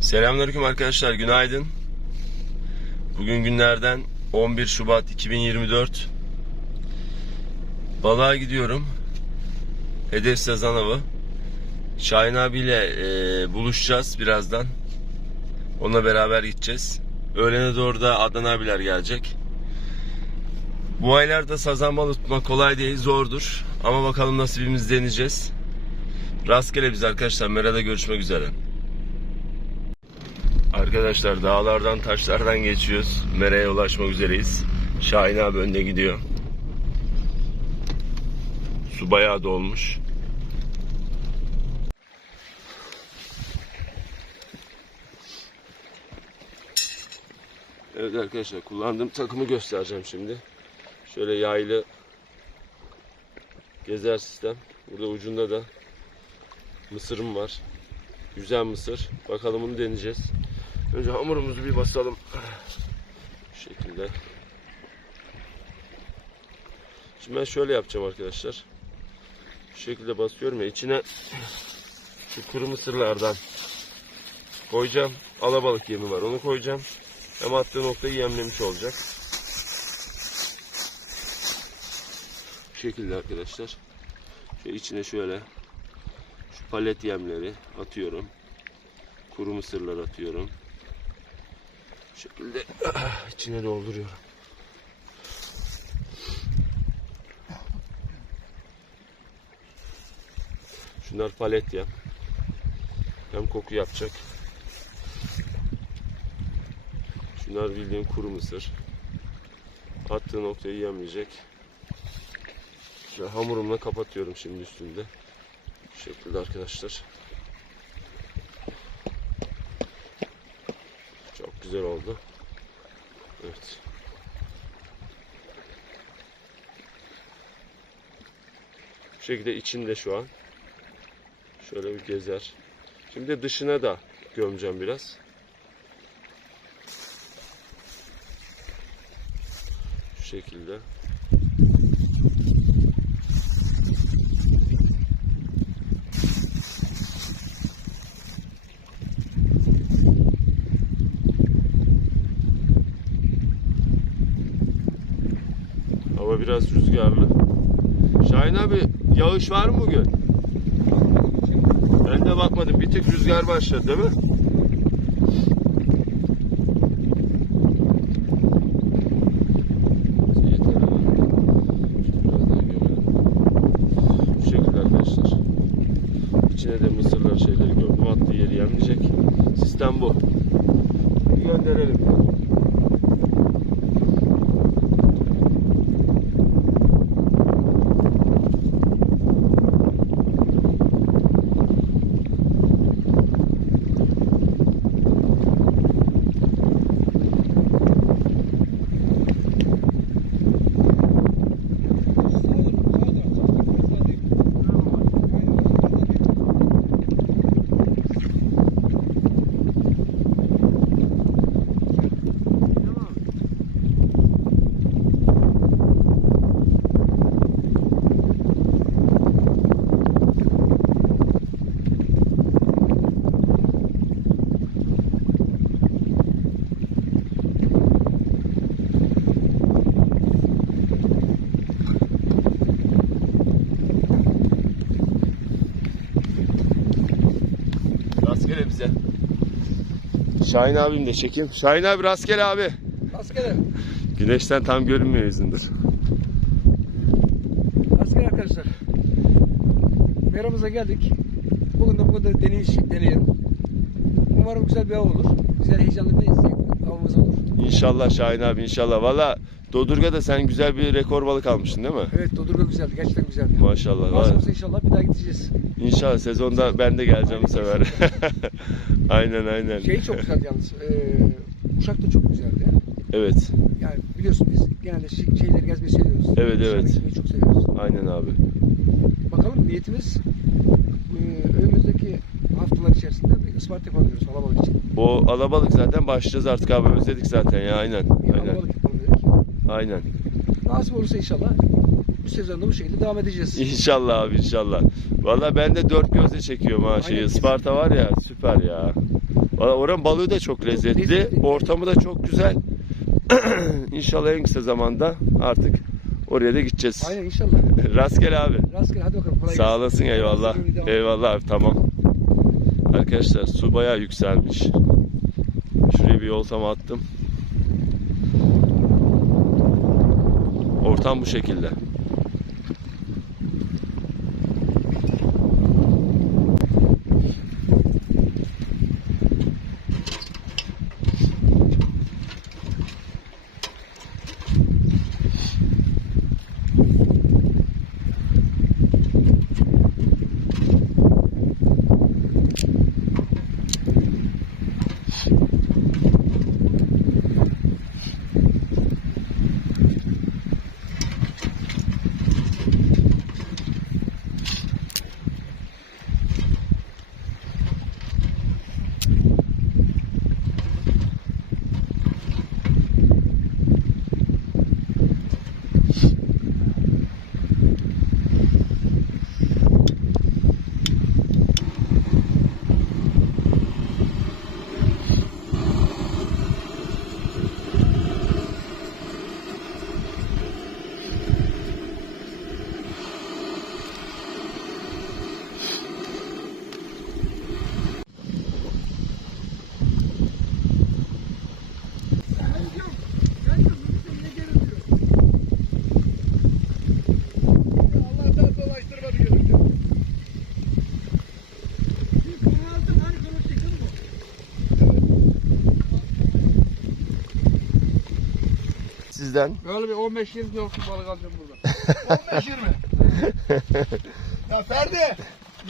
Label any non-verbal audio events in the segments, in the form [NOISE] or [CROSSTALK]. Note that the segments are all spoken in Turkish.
Selamünaleyküm arkadaşlar, günaydın. Bugün günlerden 11 Şubat 2024. Balığa gidiyorum. Hedef Sazan Avı. Şahin abiyle e, buluşacağız birazdan. Onunla beraber gideceğiz. Öğlene doğru da Adnan abiler gelecek. Bu aylarda sazan balığı tutmak kolay değil, zordur. Ama bakalım nasibimiz deneyeceğiz. Rastgele biz arkadaşlar. Merada görüşmek üzere. Arkadaşlar dağlardan taşlardan geçiyoruz. Mera'ya ulaşmak üzereyiz. Şahin abi önde gidiyor. Su bayağı dolmuş. Evet arkadaşlar kullandığım takımı göstereceğim şimdi. Şöyle yaylı gezer sistem. Burada ucunda da mısırım var. Güzel mısır. Bakalım bunu deneyeceğiz. Önce hamurumuzu bir basalım. Bu şekilde. Şimdi ben şöyle yapacağım arkadaşlar. Bu şekilde basıyorum ya içine şu kuru mısırlardan koyacağım. Alabalık yemi var onu koyacağım. Hem attığı noktayı yemlemiş olacak. Bu şekilde arkadaşlar. Şöyle içine şöyle şu palet yemleri atıyorum. Kuru mısırlar atıyorum. Şekilde [CLEARS THROAT] içine dolduruyorum. Şunlar palet yem. Hem koku yapacak. Şunlar bildiğin kuru mısır. Attığı noktayı yemleyecek. Şöyle hamurumla kapatıyorum şimdi üstünde. Bu şekilde arkadaşlar. Çok güzel oldu. Evet. Bu şekilde içinde şu an. Şöyle bir gezer. Şimdi dışına da gömeceğim biraz. Şu şekilde. Hava biraz rüzgarlı. Şahin abi yağış var mı bugün? Ben de bakmadım. Bir tık rüzgar başladı değil mi? Bu şekilde arkadaşlar. İçine de mısırlar şeyleri gördüm. Attığı yeri yemleyecek. Sistem bu. Bir gönderelim. Bize. Şahin abim de çekeyim. Şahin abi rastgele abi. Rastgele. Güneşten tam görünmüyor yüzündür. Rastgele arkadaşlar. Meramıza geldik. Bugün de burada deneyiş deneyelim. Umarım güzel bir av olur. Güzel heyecanlı bir avımız olur. İnşallah Şahin abi inşallah. Valla Dodurga'da sen güzel bir rekor balık almıştın değil mi? Evet Dodurga güzeldi. Gerçekten güzeldi. Maşallah. Nasıl Valla- olsa inşallah bir daha gideceğiz. İnşallah sezonda ben de geleceğim bu sefer. [LAUGHS] aynen aynen. Şey çok güzeldi yalnız. Ee, Uşak da çok güzeldi. Evet. Yani biliyorsun biz genelde şi- şeyleri gezmeyi seviyoruz. Evet, Dışarı evet. gitmeyi çok seviyoruz. Aynen abi. Bakalım niyetimiz e, önümüzdeki haftalar içerisinde bir Isparta yapabiliyoruz alabalık için. O alabalık zaten başlayacağız artık abi özledik zaten ya aynen. Bir Aynen. alabalık yapalım dedik. Aynen. Nasip olursa inşallah bu sezonda bu şekilde devam edeceğiz. İnşallah abi inşallah. Valla ben de dört gözle çekiyorum ha şeyi. Aynen. Isparta var ya süper ya. Valla Oranın balığı da çok lezzetli. lezzetli. Ortamı da çok güzel. [CLEARS THROAT] İnşallah en kısa zamanda artık oraya da gideceğiz. Aynen inşallah. [LAUGHS] Rastgele abi. Rastgele hadi bakalım. Kolay Sağ gelsin. olasın eyvallah. Devam. Eyvallah abi tamam. Arkadaşlar su bayağı yükselmiş. Şuraya bir oltama attım. Ortam bu şekilde. Sizden Böyle bir 15-20 yolcu balık alacağım burada. [LAUGHS] 15-20. ya Ferdi.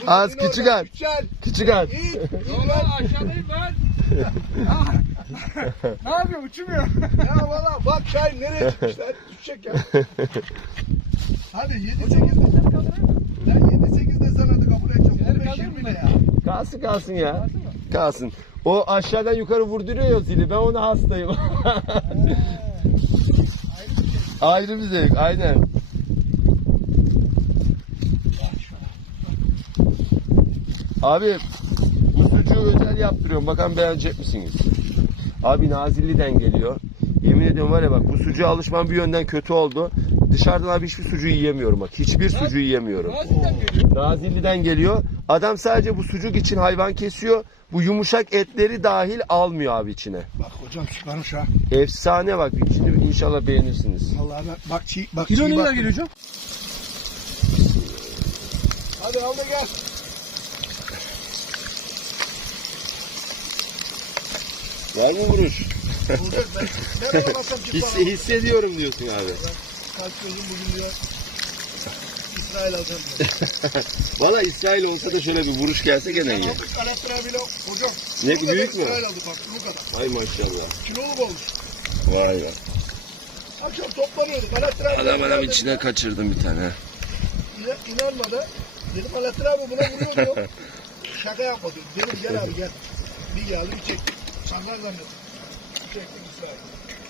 Az, küçük. Yüksel. küçük at. İyi. Yok lan aşağıdayım ben. [LAUGHS] ne yapıyor uçmuyor. Ya valla bak Şahin nereye çıkmışlar? Düşecek ya. Hadi 7-8'de. Ya 7-8'de sana da kabul edeceğim. 15-20 ne ya? Kalsın kalsın ya. Kalsın. O aşağıdan yukarı vurduruyor ya zili. Ben ona hastayım. Ayrı bir zevk. Aynen. Abi bu sucuğu özel yaptırıyorum. Bakalım beğenecek misiniz? Abi Nazilli'den geliyor. Yemin ediyorum var ya bak bu sucuğa alışmam bir yönden kötü oldu. Dışarıdan abi hiçbir sucuğu yiyemiyorum bak. Hiçbir sucuğu yiyemiyorum. Nazilli'den geliyor. Adam sadece bu sucuk için hayvan kesiyor. Bu yumuşak etleri dahil almıyor abi içine. Bak hocam süpermiş ha. Efsane bak. Şimdi inşallah beğenirsiniz. Vallahi ben bak çiğ bak Kilo çiğ ne bak. geliyor hocam? Hadi al da gel. Var mı vuruş? Olacak ben. [LAUGHS] Hisse- hissediyorum diyorsun abi. Kalp gözüm bugün diyor. İsrail alacağım. [LAUGHS] Valla İsrail olsa da şöyle bir vuruş gelse gene iyi. Aldık abiyle hocam. Ne, bu büyük mü? İsrail aldık bak bu kadar. Ay maşallah. Kiloluk olmuş. Vay be. Akşam toplanıyorduk. Alaaddin abi. Adam adam içine kaçırdım bir tane. İnan, inanmadı. Dedim Alaaddin abi buna vuruyor diyor. [LAUGHS] Şaka yapmadı. Dedim gel abi gel. Bir geldi bir çektik. Sandal zannettim. Bir çektik İsrail.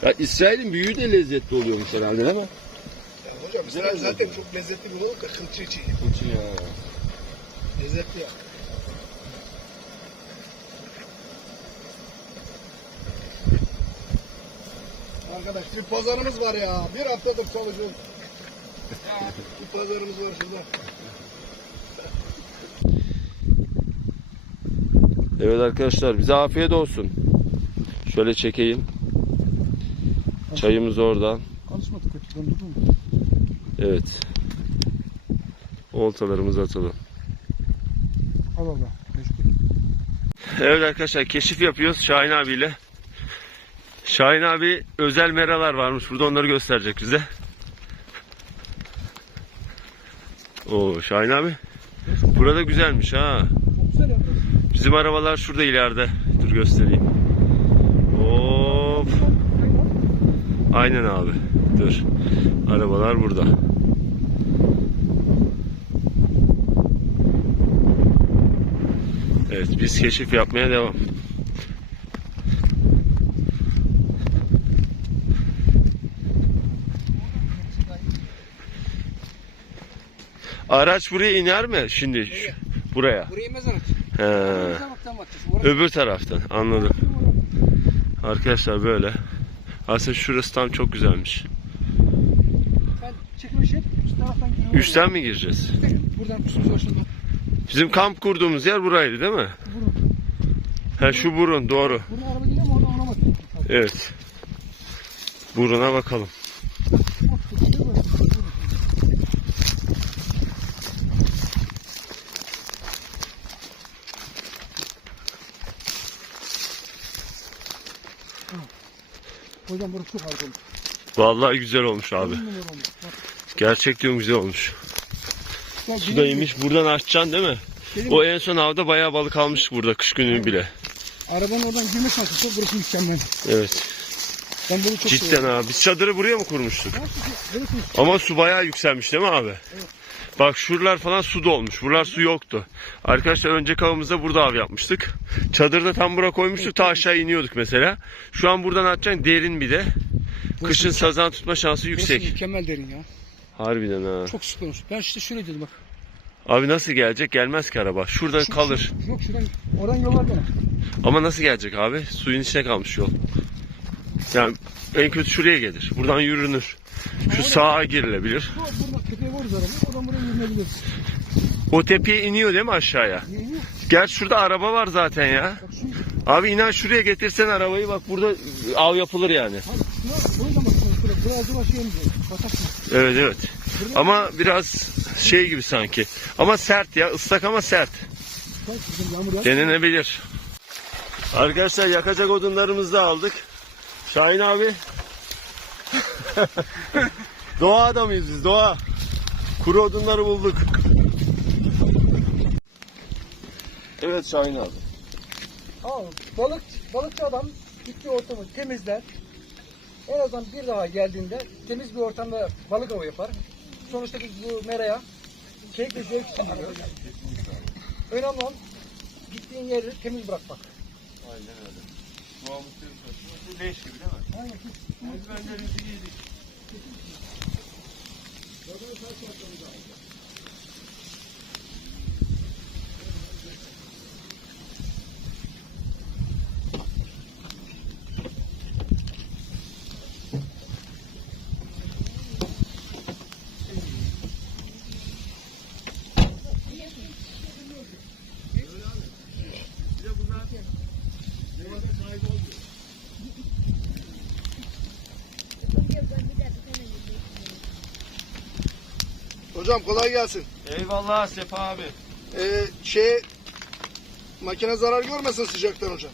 Ya İsrail'in büyüğü de lezzetli oluyormuş herhalde değil mi? Hocam İsrail zaten çok lezzetli bir balık da kılçığı çiğ. Uçun ya. Lezzetli ya. Arkadaş bir pazarımız var ya. Bir haftadır çalışıyoruz. bir pazarımız var şurada. Evet arkadaşlar bize afiyet olsun. Şöyle çekeyim. Çayımız orada. Alışmadı kötü? Evet. Oltalarımızı atalım. Al al Meşgul. Evet arkadaşlar keşif yapıyoruz Şahin abiyle. Şahin abi özel meralar varmış. Burada onları gösterecek bize. Oo Şahin abi. Burada güzelmiş ha. Bizim arabalar şurada ileride. Dur göstereyim. Hop. Aynen abi. Dur. Arabalar burada. Evet biz keşif yapmaya devam. Araç buraya iner mi şimdi? Buraya. Buraya inmez araç. He. Öbür taraftan anladım. Arkadaşlar böyle. Aslında şurası tam çok güzelmiş. Ben çekilmiş hep üst taraftan giriyorum. Üstten mi gireceğiz? Buradan başında. Bizim kamp kurduğumuz yer buraydı değil mi? Burun. Ha şu burun doğru. Buradan araba ama oradan alamadım. Evet. Buruna bakalım. Hocam burası çok harika olmuş. Vallahi güzel olmuş abi. Gerçek diyorum güzel olmuş. Bak, Su benim- da iyiymiş. Buradan açacaksın değil mi? benim O en son avda bayağı balık almıştık burada kış günü bile. Arabanın oradan girme şansı çok burası mükemmel. Evet. Ben bunu çok Cidden seviyorum. abi. Biz çadırı buraya mı kurmuştuk? Burası mükemmel. Ama su bayağı yükselmiş değil mi abi? Bak şuralar falan su dolmuş. Buralar su yoktu. Arkadaşlar önceki avımızda burada av yapmıştık. Çadırda tam bura koymuştuk. Ta aşağı iniyorduk mesela. Şu an buradan atacaksın derin bir de. Kışın sazan tutma şansı yüksek. mükemmel derin ya. Harbiden ha. Çok süper olmuş. Ben işte şöyle dedim bak. Abi nasıl gelecek? Gelmez ki araba. Şurada Şu- kalır. şu- Yok şuradan. Oradan yollar gene. Ama nasıl gelecek abi? Suyun içine kalmış yol. Yani en kötü şuraya gelir. Buradan yürünür. Şu sağa girilebilir. Bu burada tepeye varız araba. Oradan buraya yürünebiliriz. O tepeye iniyor değil mi aşağıya? Niye iniyor? Gerçi şurada araba var zaten ya. Bak şu. Abi inan şuraya getirsen arabayı bak burada av yapılır yani. Şuna. Bak. Evet evet. Ama biraz şey gibi sanki. Ama sert ya ıslak ama sert. Denenebilir. Arkadaşlar yakacak odunlarımızı da aldık. Şahin abi. [LAUGHS] doğa adamıyız biz doğa. Kuru odunları bulduk. Evet Şahin abi. Abi balık, balıkçı adam gittiği ortamı temizler. En azından bir daha geldiğinde temiz bir ortamda balık avı yapar. Sonuçta biz bu meraya keyif ve zevk için gidiyoruz. Önemli olan gittiğin yeri temiz bırakmak. Aynen öyle. Doğamız leş gibi değil mi? Aynen. Eldivenlerimizi giydik. Hocam kolay gelsin. Eyvallah Sefa abi. Ee, şey makine zarar görmesin sıcaktan hocam.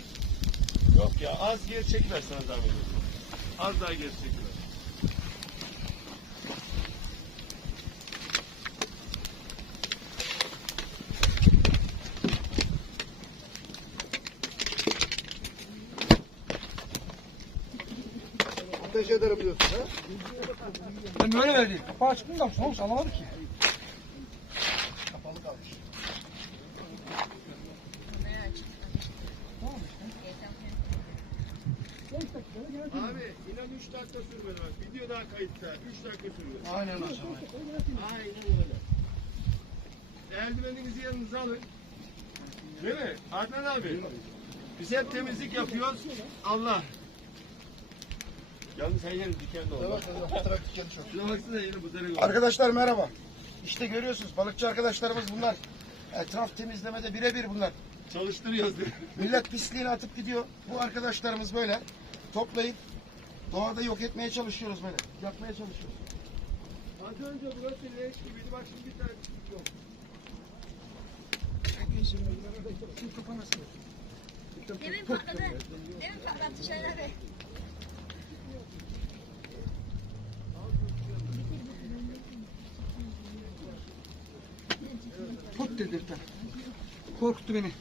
Yok ya az geri çekiver sana zahmet olsun. Az daha geri. Ateş ederim diyorsun ha? Ben böyle verdim. Kapağı açtım da soğuk alamadı ki. Kapalı kalmış. Abi inan 3 dakika sürmedi bak. Video daha kayıtta. 3 dakika sürmedi. Aynen hocam. Aynen öyle. Eldiveninizi yanınıza alın. Değil mi? Adnan abi. Biz hep temizlik yapıyoruz. Allah. Yalnız her çok. Şuna baksana yine bu. Arkadaşlar merhaba. İşte görüyorsunuz balıkçı arkadaşlarımız bunlar. Etraf temizlemede birebir bunlar. Çalıştırıyoruz? Millet [LAUGHS] pisliğini atıp gidiyor. Bu arkadaşlarımız böyle toplayıp doğada yok etmeye çalışıyoruz böyle. Yapmaya çalışıyoruz. Az önce burası leş gibiydi. Bak şimdi bir tane pislik yok. Demin patladı. Demin patlattı Şahin abi. Tut dedi bir tane. Korkuttu beni.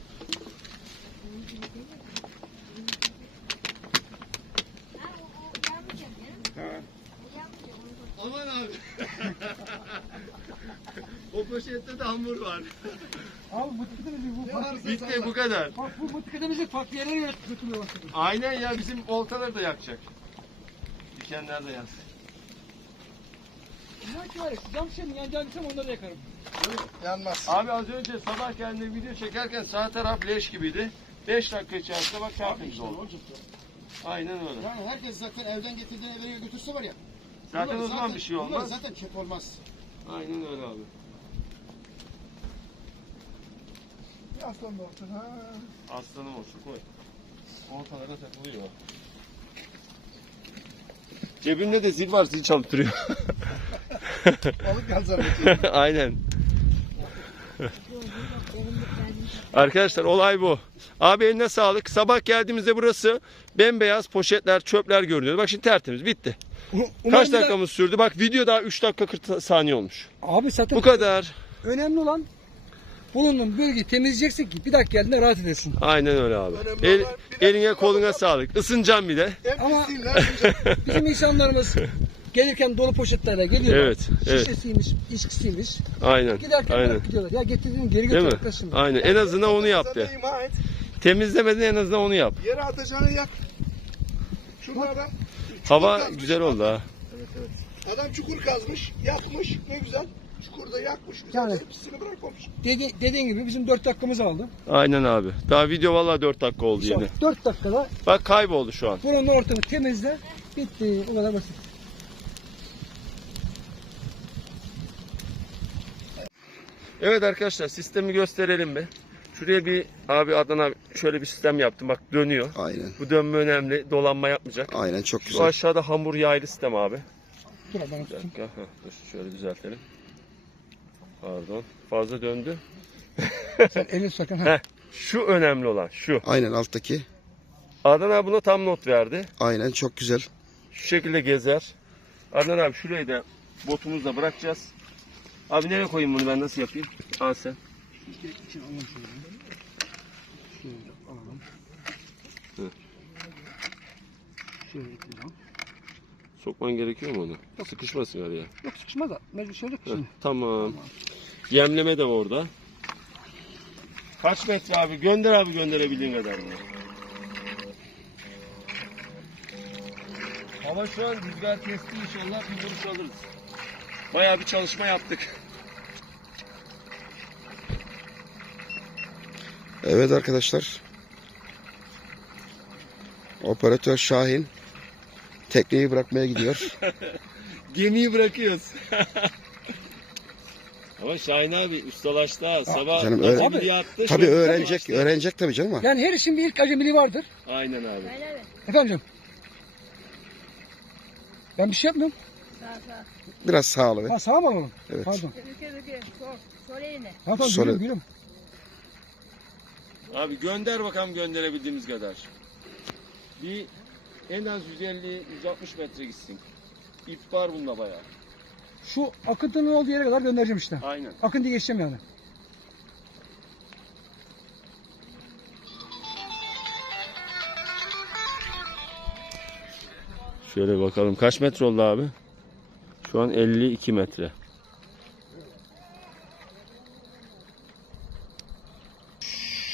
Aman abi. [LAUGHS] o poşette de hamur var. Abi bu tıkıdığımız bu farklı. Bitti bu kadar. Bak bu tıkıdığımızı farklı yerlere götür- götürmeye başladı. Aynen ya bizim oltaları da yakacak. Dikenler de yansın. Ki var cam şişenin yanacağını bilsem onları yakarım. Yanmaz. Abi az önce sabah kendine video çekerken sağ taraf leş gibiydi. 5 dakika içerisinde bak tertemiz oldu. Aynen öyle. Yani herkes zaten evden getirdiğini eve götürse var ya. Zaten bunlar o zaman bir şey bunlar olmaz. zaten çöp olmaz. Aynen öyle abi. Bir aslan da olsun ha. Aslanım olsun koy. Ortalara takılıyor. Cebimde de zil var zil çalıp duruyor. [LAUGHS] Balık geldi [LAUGHS] Aynen. Arkadaşlar olay bu. Abi eline sağlık. Sabah geldiğimizde burası bembeyaz poşetler, çöpler görünüyordu. Bak şimdi tertemiz. Bitti. Kaç dakikamız sürdü? Bak video daha 3 dakika 40 saniye olmuş. Abi zaten Bu kadar. önemli olan bulunduğun bölgeyi temizleyeceksin ki bir dakika geldiğinde rahat edesin. Aynen öyle abi. Önemli El, olan bir de- eline koluna sağlık. Isınacağım bir de. Ama- [LAUGHS] Bizim insanlarımız gelirken dolu poşetlerle geliyorlar. Evet, evet. Şişesiymiş, içkisiymiş. Aynen. Giderken Aynen. bırakıp gidiyorlar. Ya getirdiğin geri götür arkadaşım. Aynen. En azından onu yap de. Temizlemeden en azından onu yap. Yere atacağını yak. Çukur Hava kazmış. güzel oldu ha. Adam çukur kazmış, yakmış. Ne güzel. Çukurda yakmış. Güzel. Yani- Hepsini bırakmamış. Dedi, dediğin gibi bizim 4 dakikamız aldı. Aynen abi. Daha video vallahi 4 dakika oldu yine. 4 dakikada Bak kayboldu şu an. buranın ortamı temizle. Bitti. O kadar basit. Evet arkadaşlar sistemi gösterelim bir. Şuraya bir abi Adana şöyle bir sistem yaptım. Bak dönüyor. Aynen. Bu dönme önemli. Dolanma yapmayacak. Aynen çok Şu güzel. aşağıda hamur yaylı sistem abi. Dur dakika. Heh, dur şöyle düzeltelim. Pardon. Fazla döndü. [LAUGHS] Sen elini sakın. Heh. Şu önemli olan şu. Aynen alttaki. Adnan abi buna tam not verdi. Aynen çok güzel. Şu şekilde gezer. Adnan abi şurayı da botumuzla bırakacağız. Abi nereye koyayım bunu ben nasıl yapayım? Al sen. Alalım şöyle. Şöyle alalım. Hı. Şöyle yapalım. Sokman gerekiyor mu onu? Sıkışmasın araya. Yok sıkışmaz da. Mecbur şöyle Heh, şimdi. tamam. Yemleme de var orada. Kaç metre abi? Gönder abi gönderebildiğin kadar. Hava şu an rüzgar kesti inşallah bir vuruş alırız. Bayağı bir çalışma yaptık. Evet arkadaşlar. Operatör Şahin tekneyi bırakmaya gidiyor. [LAUGHS] Gemiyi bırakıyoruz. [LAUGHS] Ama Şahin abi ustalaştı ha. Sabah canım, öyle- acemiliği attı. tabii öğrenecek, ustalaştı. öğrenecek tabii canım ama. Yani her işin bir ilk acemiliği vardır. Aynen abi. Efendim. Ben bir şey yapmıyorum. Biraz sağlı ve Ha sağa mı alalım? Evet. Pardon. Ülke ülke. Sol. Sol eline. Ha tamam gülüm gülüm. Abi gönder bakalım gönderebildiğimiz kadar. Bir en az 150-160 metre gitsin. İp var bunda bayağı. Şu akıntının olduğu yere kadar göndereceğim işte. Aynen. Akıntıyı geçeceğim yani. Şöyle bakalım kaç metre oldu abi? Şu an 52 metre.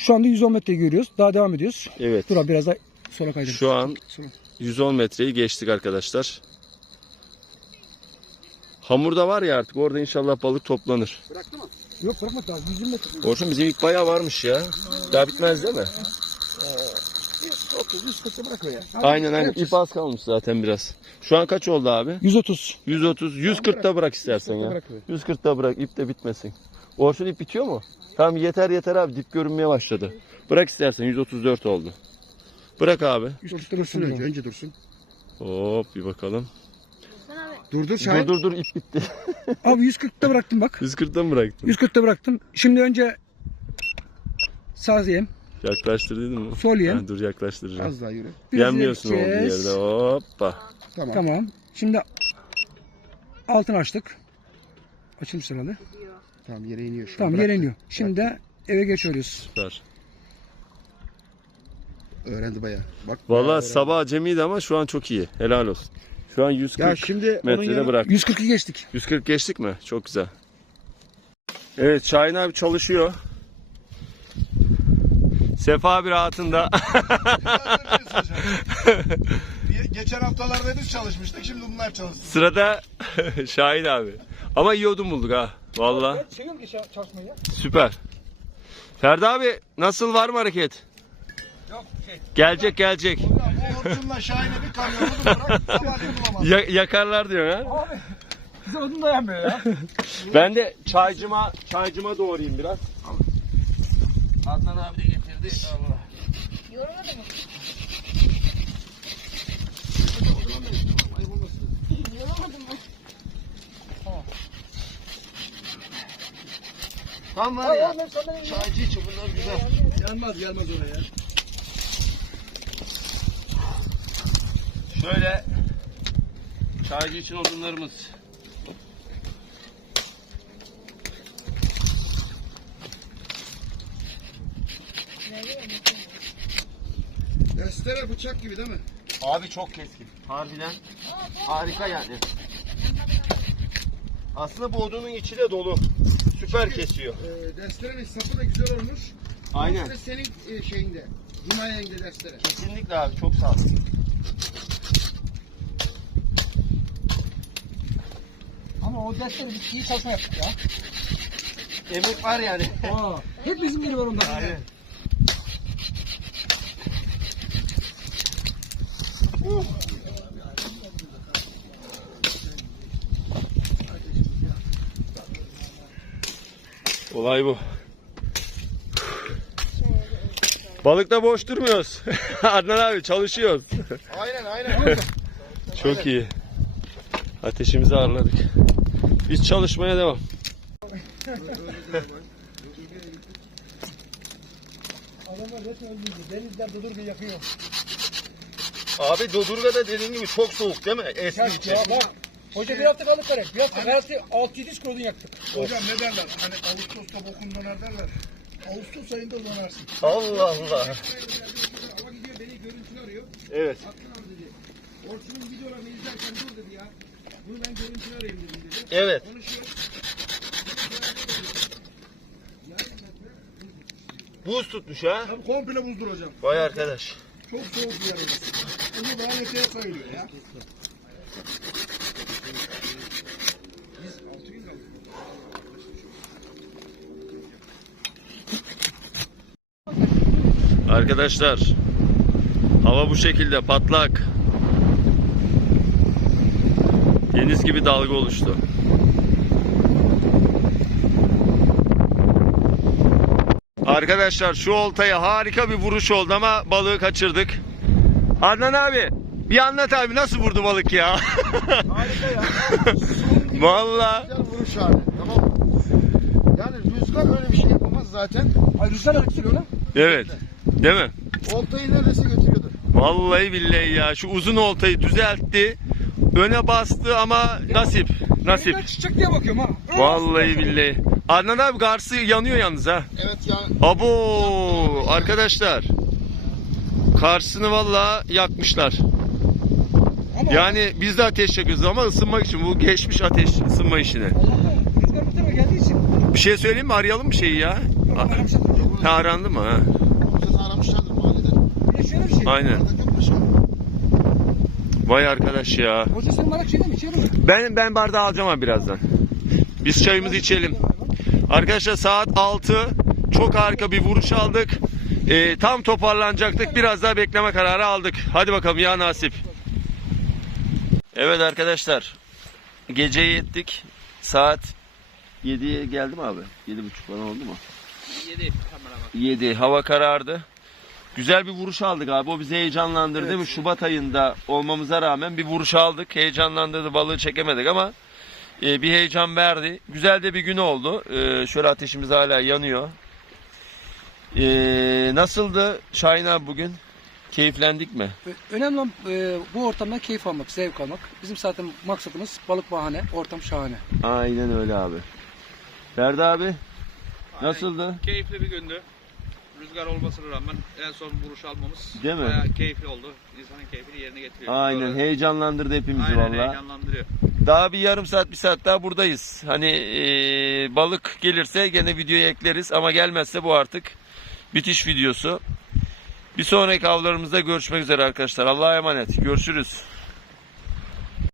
Şu anda 110 metre görüyoruz. Daha devam ediyoruz. Evet. Dur abi biraz daha sola kaydır. Şu an Sola. 110 metreyi geçtik arkadaşlar. Hamurda var ya artık orada inşallah balık toplanır. Bıraktı mı? Yok bırakma daha 120 metre. Orçun bizim ilk bayağı varmış ya. Daha bitmez değil mi? 30 140 bırakıyor ya. Aynen aynen. İp az kalmış zaten biraz. Şu an kaç oldu abi? 130. 130, 140 da bırak istersen ya. bırakıyor. 140 da bırak, ip de bitmesin. Orçun ip bitiyor mu? Tamam yeter yeter abi, dip görünmeye başladı. Bırak istersen 134 oldu. Bırak abi. 140 Dursun önce, önce dursun. Hop bir bakalım. Sana abi. Dur dur Dur Şahin. ip bitti. [LAUGHS] Abi 140'ta bıraktım bak. 140'da mı bıraktın? 140'ta bıraktım. Şimdi önce sağ yem, Yaklaştır dedim mi? sol yem. Ha, dur yaklaştıracağım. Az daha yürü. Bir Yemliyorsun olduğu yerde. Hoppa. Tamam. Tamam. Şimdi altını açtık. Açılmış herhalde. Tamam yere iniyor şu an. Tamam Bırak. yere iniyor. Şimdi de eve geçiyoruz. Süper. Öğrendi bayağı. Bak. Vallahi sabah acemiydi ama şu an çok iyi. Helal olsun. Şu an 140 Ya şimdi onun metrede yanı- bırak. 140'ı geçtik. 140 geçtik mi? Çok güzel. Evet Şahin abi çalışıyor. Sefa abi rahatında. [LAUGHS] Bir- Geçen Geçen haftalarda biz çalışmıştık. Şimdi bunlar çalışsın. Sırada [LAUGHS] Şahin abi. Ama iyi odun bulduk ha. Valla süper. Ferdi abi nasıl var mı hareket? Yok şey. Gelecek gelecek. Bu hortumla Şahin'e bir kamyonu bırak. Ya- yakarlar diyor ha. Abi bize odun dayanmıyor ya. Ben de çaycıma çaycıma doğrayayım biraz. Adnan abi de getirdi. Allah. Yorulmadı mı? Yorulmadı mı? Tam var ya. Çaycı için bunlar güzel. Gelmez gelmez oraya. Şöyle çaycı için odunlarımız. Testere bıçak gibi değil mi? Abi çok keskin. Harbiden harika yani. Aslında bu odunun içi de dolu. Süper kesiyor. Ee, desterenin sapı da güzel olmuş. Aynen. İşte senin e, şeyinde. Cuma yenge destere. Kesinlikle abi çok sağ ol. Ama o dersleri biz iyi çalışma yaptık ya. Emek var yani. Aa, hep bizim biri var onda. Aynen. Olay bu. Balıkta boş durmuyoruz. [LAUGHS] Adnan abi çalışıyoruz. Aynen aynen. [LAUGHS] Çok iyi. Ateşimizi ağırladık. Biz çalışmaya devam. Adamlar resmen öldürdü. Denizler Dodurga yakıyor. Abi Dodurga'da dediğin gibi çok soğuk değil mi? Eski Ya, için. ya bak. Hoca bir hafta kaldık kare. Bir hafta hayatı 6-7 kilo odun yaktık. Hocam ne derler? Hani Ağustos'ta bokun döner derler. Ağustos ayında dönersin. Allah Allah. Hava gidiyor beni görüntülü arıyor. Evet. Atlan abi dedi. Orçun'un videolarını izlerken dur dedi ya. Bunu ben görüntülü arayayım dedim dedi. Evet. Konuşuyor. Buz tutmuş ha. Tabii komple buzdur hocam. Vay arkadaş. Çok soğuk bir yer orası. Bunu daha öteye sayılıyor ya. Arkadaşlar hava bu şekilde patlak. Deniz gibi dalga oluştu. Arkadaşlar şu oltaya harika bir vuruş oldu ama balığı kaçırdık. Adnan abi bir anlat abi nasıl vurdu balık ya? Harika ya. [LAUGHS] Vallahi Güzel vuruş hali. Tamam? Yani rüzgar öyle bir şey yapamaz zaten. Ay rüzgar hareket lan. evet. Değil mi? Oltayı neredeyse götürüyordu. Vallahi billahi ya şu uzun oltayı düzeltti. Öne bastı ama nasip. Nasip. Ben çiçek diye bakıyorum ha. Vallahi billahi. Adnan abi karşı yanıyor yalnız ha. Evet ya. Abo arkadaşlar. Karşısını vallahi yakmışlar. Ama Yani biz de ateş yakıyoruz ama ısınmak için bu geçmiş ateş ısınma işine. Allah'tan rüzgar bu tarafa geldiği için. Bir şey söyleyeyim mi? Arayalım mı şeyi ya? Ha, arandı mı ha? Aramışlardır mahallede. Bir de şöyle bir şey. Aynen. Vay arkadaş ya. Hoca senin balık şeyde mi? İçeri mi? Ben ben bardağı alacağım abi birazdan. Biz çayımızı içelim. Arkadaşlar saat 6. Çok harika bir vuruş aldık. Ee, tam toparlanacaktık. Biraz daha bekleme kararı aldık. Hadi bakalım ya nasip. Evet arkadaşlar. Geceyi yettik. Saat 7'ye geldi mi abi? 7.30 falan oldu mu? 7 7. Hava karardı. Güzel bir vuruş aldık abi. O bizi heyecanlandırdı değil mi? Şubat ayında olmamıza rağmen bir vuruş aldık. Heyecanlandırdı. Balığı çekemedik ama e, bir heyecan verdi. Güzel de bir gün oldu. E, şöyle ateşimiz hala yanıyor. E, nasıldı Şahin abi bugün? Keyiflendik mi? Ö- Önemli olan e, bu ortamdan keyif almak, zevk almak. Bizim zaten maksadımız balık bahane, ortam şahane. Aynen öyle abi. Ferdi abi nasıldı? Keyifli bir gündü. Rüzgar olmasına rağmen en son vuruş almamız Değil mi? bayağı keyifli oldu. İnsanın keyfini yerine getiriyor. Aynen Doğru. heyecanlandırdı hepimizi Aynen valla. heyecanlandırıyor. Daha bir yarım saat bir saat daha buradayız. Hani e, balık gelirse gene videoya ekleriz ama gelmezse bu artık bitiş videosu. Bir sonraki avlarımızda görüşmek üzere arkadaşlar. Allah'a emanet. Görüşürüz.